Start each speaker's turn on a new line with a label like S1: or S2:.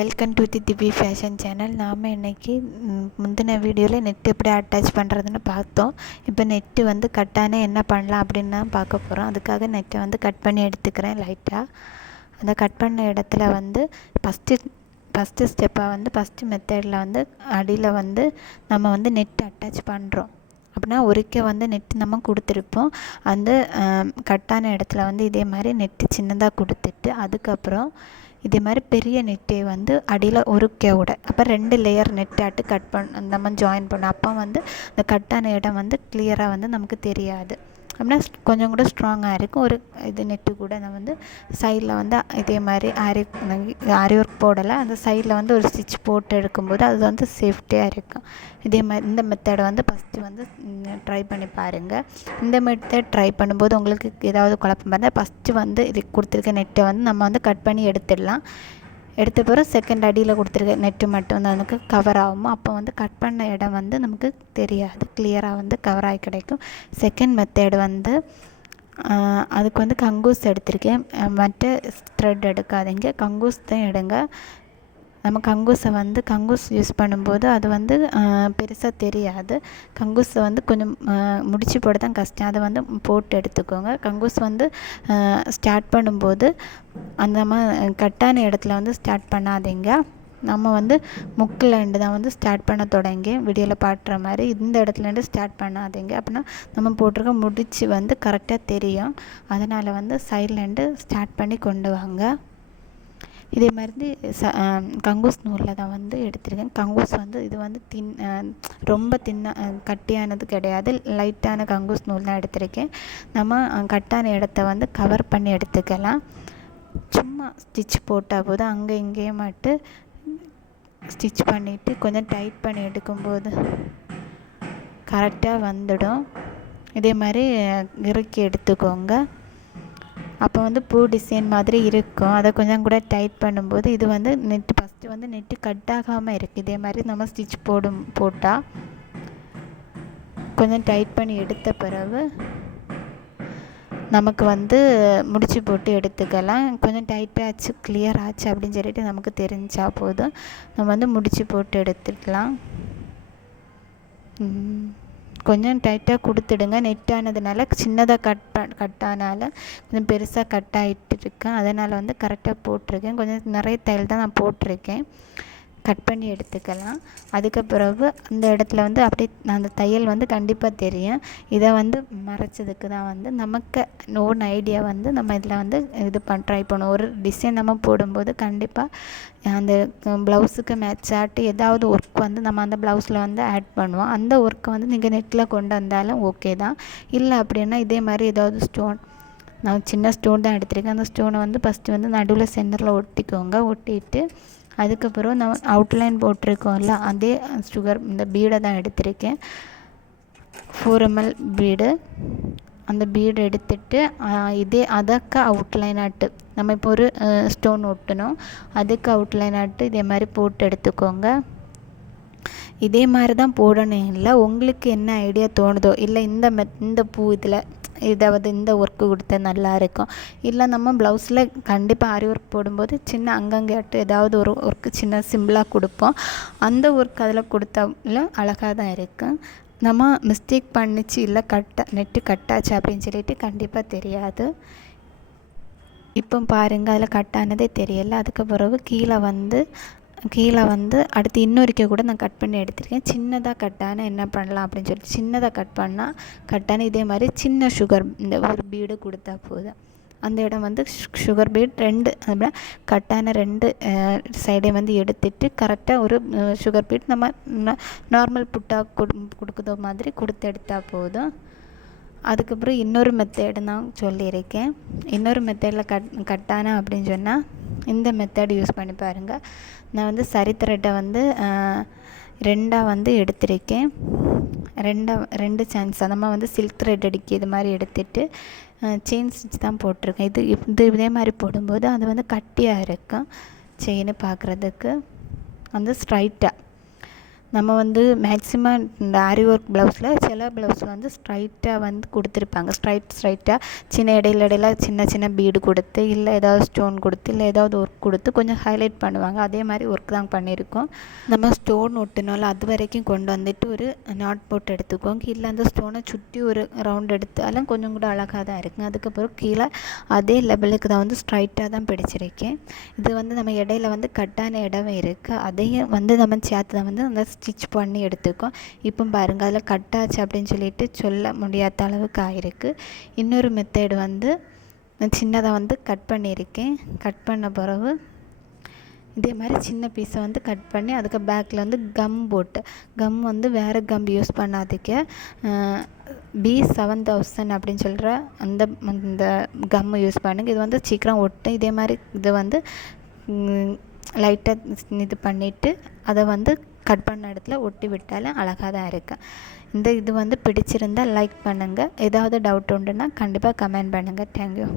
S1: Welcome to தி திவி fashion channel நாம் இன்றைக்கி முந்தின வீடியோவில் நெட் எப்படி அட்டாச் பண்ணுறதுன்னு பார்த்தோம். இப்போ நெட்டு வந்து கட்டான என்ன பண்ணலாம் அப்படின்னு தான் பார்க்க போகிறோம் அதுக்காக நெட்டை வந்து கட் பண்ணி எடுத்துக்கிறேன் லைட்டாக அந்த கட் பண்ண இடத்துல வந்து ஃபஸ்ட்டு ஃபஸ்ட்டு ஸ்டெப்பாக வந்து ஃபஸ்ட்டு மெத்தடில் வந்து அடியில் வந்து நம்ம வந்து நெட் அட்டாச் பண்ணுறோம் அப்படின்னா ஒருக்கே வந்து நெட்டு நம்ம கொடுத்துருப்போம். அந்த கட்டான இடத்துல வந்து இதே மாதிரி நெட்டு சின்னதாக கொடுத்துட்டு அதுக்கப்புறம் இதே மாதிரி பெரிய நெட்டே வந்து அடியில் உருக்க விட அப்போ ரெண்டு லேயர் நெட்டாட்டு கட் பண்ண நம்ம ஜாயின் பண்ணோம் அப்போ வந்து அந்த கட்டான இடம் வந்து கிளியராக வந்து நமக்கு தெரியாது. அப்படின்னா கொஞ்சம் கூட ஸ்ட்ராங்காக இருக்கும். ஒரு இது நெட்டு கூட நான் வந்து சைடில் வந்து இதே மாதிரி ஆரி ஆரி ஒர்க் போடலை. அந்த சைடில் வந்து ஒரு ஸ்டிச் போட்டு எடுக்கும்போது அது வந்து சேஃப்டியாக இருக்கும். இதே மாதிரி இந்த மெத்தடை வந்து ஃபஸ்ட்டு வந்து ட்ரை பண்ணி பாருங்கள் இந்த மெத்தட் ட்ரை பண்ணும்போது உங்களுக்கு ஏதாவது குழப்பம் இருந்தால் ஃபஸ்ட்டு வந்து இது கொடுத்துருக்க நெட்டை வந்து நம்ம வந்து கட் பண்ணி எடுத்துடலாம். எடுத்த பிறகு செகண்ட் அடியில் கொடுத்துருக்க நெட்டு மட்டும் வந்து நமக்கு கவர் ஆகுமோ? அப்போ வந்து கட் பண்ண இடம் வந்து நமக்கு தெரியாது. கிளியராக வந்து கவர் ஆகி கிடைக்கும். செகண்ட் மெத்தேடு வந்து அதுக்கு வந்து கங்கூஸ் எடுத்திருக்கேன். மற்ற த்ரெட் எடுக்காதீங்க. கங்கூஸ் தான் எடுங்க. நம்ம கங்கூஸை வந்து கங்கூஸ் யூஸ் பண்ணும்போது அது வந்து பெருசாக தெரியாது. கங்கூஸை வந்து கொஞ்சம் முடிச்சு போட தான் கஷ்டம். அதை வந்து போட்டு எடுத்துக்கோங்க. கங்கூஸ் வந்து ஸ்டார்ட் பண்ணும்போது அந்த மாதிரி கட்டான இடத்துல வந்து ஸ்டார்ட் பண்ணாதீங்க. நம்ம வந்து முக்கிலேருந்து தான் வந்து ஸ்டார்ட் பண்ண தொடங்கி வீடியோவில் பாட்டுற மாதிரி இந்த இடத்துலேருந்து ஸ்டார்ட் பண்ணாதீங்க. அப்படின்னா நம்ம போட்டிருக்க முடிச்சு வந்து கரெக்டாக தெரியும். அதனால் வந்து சைட்லேருந்து ஸ்டார்ட் பண்ணி கொண்டு வாங்க. இதே மாதிரி ச கங்கூஸ் நூலில் தான் வந்து எடுத்திருக்கேன். கங்கூஸ் வந்து இது வந்து தின் ரொம்ப தின்ன கட்டியானது கிடையாது. லைட்டான கங்கூஸ் நூல் தான் எடுத்திருக்கேன். நம்ம கட்டான இடத்த வந்து கவர் பண்ணி எடுத்துக்கலாம். சும்மா ஸ்டிச் போட்டால் போதும். அங்கே இங்கேயே மட்டும் ஸ்டிச் பண்ணிவிட்டு கொஞ்சம் டைட் பண்ணி எடுக்கும்போது கரெக்டாக வந்துடும். இதே மாதிரி இறுக்கி எடுத்துக்கோங்க. அப்போ வந்து பூ டிசைன் மாதிரி இருக்கும். அதை கொஞ்சம் கூட டைட் பண்ணும்போது இது வந்து நெட்டு ஃபஸ்ட்டு வந்து நெட்டு கட் ஆகாமல் இருக்குது இதே மாதிரி நம்ம ஸ்டிச் போடும் போட்டால் கொஞ்சம் டைட் பண்ணி எடுத்த பிறகு நமக்கு வந்து முடிச்சு போட்டு எடுத்துக்கலாம். கொஞ்சம் டைட்டாக ஆச்சு கிளியர் ஆச்சு அப்படின்னு சொல்லிட்டு நமக்கு தெரிஞ்சால் போதும். நம்ம வந்து முடிச்சு போட்டு எடுத்துக்கலாம். கொஞ்சம் டைட்டாக கொடுத்துடுங்க. நெட் ஆனதுனால சின்னதாக கட் ப கட் ஆனால் கொஞ்சம் பெருசாக கட் ஆகிட்டு இருக்கேன் அதனால் வந்து கரெக்டாக போட்டிருக்கேன். கொஞ்சம் நிறைய தையல் தான் நான் போட்டிருக்கேன். கட் பண்ணி எடுத்துக்கலாம். அதுக்கு பிறகு அந்த இடத்துல வந்து அப்படியே அந்த தையல் வந்து கண்டிப்பாக தெரியும். இதை வந்து மறைச்சதுக்கு தான் வந்து நமக்கு ஓன் ஐடியா வந்து நம்ம இதில் வந்து இது பண் ட்ரை பண்ணுவோம் ஒரு டிசைன் நம்ம போடும்போது கண்டிப்பாக அந்த ப்ளவுஸுக்கு மேட்ச் ஆட்டு ஏதாவது ஒர்க் வந்து நம்ம அந்த ப்ளவுஸில் வந்து ஆட் பண்ணுவோம். அந்த ஒர்க்கை வந்து நீங்கள் நெட்டில் கொண்டு வந்தாலும் ஓகே தான். இல்லை அப்படின்னா இதே மாதிரி ஏதாவது ஸ்டோன் நான் சின்ன ஸ்டோன் தான் எடுத்திருக்கேன். அந்த ஸ்டோனை வந்து ஃபஸ்ட்டு வந்து நடுவில் சென்டரில் ஒட்டிக்கோங்க. ஒட்டிட்டு அதுக்கப்புறம் நான் அவுட்லைன் போட்டிருக்கோம்ல அதே சுகர் இந்த பீடை தான் எடுத்திருக்கேன். ஃபோர் எம்எல் பீடு அந்த பீடு எடுத்துட்டு இதே அதற்கு அவுட்லைன் ஆட்டு நம்ம இப்போ ஒரு ஸ்டோன் ஒட்டணும். அதுக்கு அவுட்லைன் ஆட்டு இதே மாதிரி போட்டு எடுத்துக்கோங்க. இதே மாதிரி தான் போடணும். இல்லை உங்களுக்கு என்ன ஐடியா தோணுதோ இல்லை இந்த மெத் இந்த பூ இதில் இதாவது இந்த ஒர்க்கு கொடுத்தா நல்லா இருக்கும். இல்லை நம்ம ப்ளவுஸில் கண்டிப்பாக ஆரி ஒர்க் போடும்போது சின்ன அங்கங்கேட்டு ஏதாவது ஒரு ஒர்க்கு சின்ன சிம்பிளாக கொடுப்போம். அந்த ஒர்க் அதில் கொடுத்தாலும் அழகாக தான் இருக்கும் நம்ம மிஸ்டேக் பண்ணிச்சு இல்லை கட்ட நெட்டு கட்டாச்சு அப்படின்னு சொல்லிட்டு கண்டிப்பாக தெரியாது. இப்போ பாருங்கள் அதில் கட்டானதே தெரியல. அதுக்கு பிறகு கீழே வந்து கீழே வந்து அடுத்து இன்னொருக்க கூட நான் கட் பண்ணி எடுத்திருக்கேன். சின்னதாக கட்டான என்ன பண்ணலாம் அப்படின்னு சொல்லிட்டு சின்னதாக கட் பண்ணால் கட்டான இதே மாதிரி சின்ன சுகர் இந்த ஒரு பீடு கொடுத்தா போதும். அந்த இடம் வந்து சுகர் பீட் ரெண்டு அப்படின்னா கட்டான ரெண்டு சைடையும் வந்து எடுத்துட்டு கரெக்டாக ஒரு சுகர் பீட் நம்ம நார்மல் புட்டா கொடுக்குற மாதிரி கொடுத்து எடுத்தால் போதும். அதுக்கப்புறம் இன்னொரு மெத்தேடு நான் சொல்லியிருக்கேன். இன்னொரு மெத்தேடில் கட் கட்டான அப்படின்னு சொன்னால் இந்த மெத்தட் யூஸ் பண்ணி பாருங்கள் நான் வந்து சரி த்ரெட்டை வந்து ரெண்டாக வந்து எடுத்திருக்கேன். ரெண்டாக ரெண்டு சான்ஸ் நம்ம வந்து சில்க் த்ரெட் அடிக்க இது மாதிரி எடுத்துட்டு செயின் ஸ்டிச் தான் போட்டிருக்கேன். இது இது இதே மாதிரி போடும்போது அது வந்து கட்டியாக இருக்கும் செயின் பார்க்குறதுக்கு வந்து ஸ்ட்ரைட்டாக நம்ம வந்து மேக்ஸிமம் இந்த ஆரி ஒர்க் ப்ளவுஸில் சில ப்ளவுஸ் வந்து ஸ்ட்ரைட்டாக வந்து கொடுத்துருப்பாங்க. ஸ்ட்ரைட் ஸ்ட்ரைட்டாக சின்ன இடையில இடையில சின்ன சின்ன பீடு கொடுத்து இல்லை ஏதாவது ஸ்டோன் கொடுத்து இல்லை ஏதாவது ஒர்க் கொடுத்து கொஞ்சம் ஹைலைட் பண்ணுவாங்க. அதே மாதிரி ஒர்க் தான் பண்ணியிருக்கோம். நம்ம ஸ்டோன் ஒட்டினாலும் அது வரைக்கும் கொண்டு வந்துட்டு ஒரு நாட் போட்டு எடுத்துக்கோங்க இல்லை அந்த ஸ்டோனை சுற்றி ஒரு ரவுண்ட் எடுத்தாலும் கொஞ்சம் கூட அழகாக தான் இருக்குங்க அதுக்கப்புறம் கீழே அதே லெவலுக்கு தான் வந்து ஸ்ட்ரைட்டாக தான் பிடிச்சிருக்கேன். இது வந்து நம்ம இடையில வந்து கட்டான இடம் இருக்குது அதையும் வந்து நம்ம சேர்த்து தான் வந்து அந்த ஸ்டிச் பண்ணி எடுத்துக்கோம் இப்போ பாருங்கள் அதில் கட்டாச்சு அப்படின்னு சொல்லிட்டு சொல்ல முடியாத அளவுக்கு ஆயிருக்கு. இன்னொரு மெத்தேடு வந்து நான் சின்னதாக வந்து கட் பண்ணியிருக்கேன். கட் பண்ண பிறகு இதே மாதிரி சின்ன பீஸை வந்து கட் பண்ணி அதுக்கு பேக்கில் வந்து கம் போட்டு கம் வந்து வேறு கம் யூஸ் பண்ணாதீங்க. பி செவன் தௌசண்ட் அப்படின்னு சொல்கிற அந்த அந்த கம்மு யூஸ் பண்ணுங்கள் இது வந்து சீக்கிரம் ஒட்டும் இதே மாதிரி இது வந்து லைட்டாக இது பண்ணிவிட்டு அதை வந்து கட் பண்ண இடத்துல ஒட்டி விட்டாலும் அழகாக தான் இருக்குது இந்த இது வந்து பிடிச்சிருந்தால் லைக் பண்ணுங்கள் ஏதாவது டவுட் உண்டுன்னா கண்டிப்பாக கமெண்ட் பண்ணுங்கள் தேங்க்யூ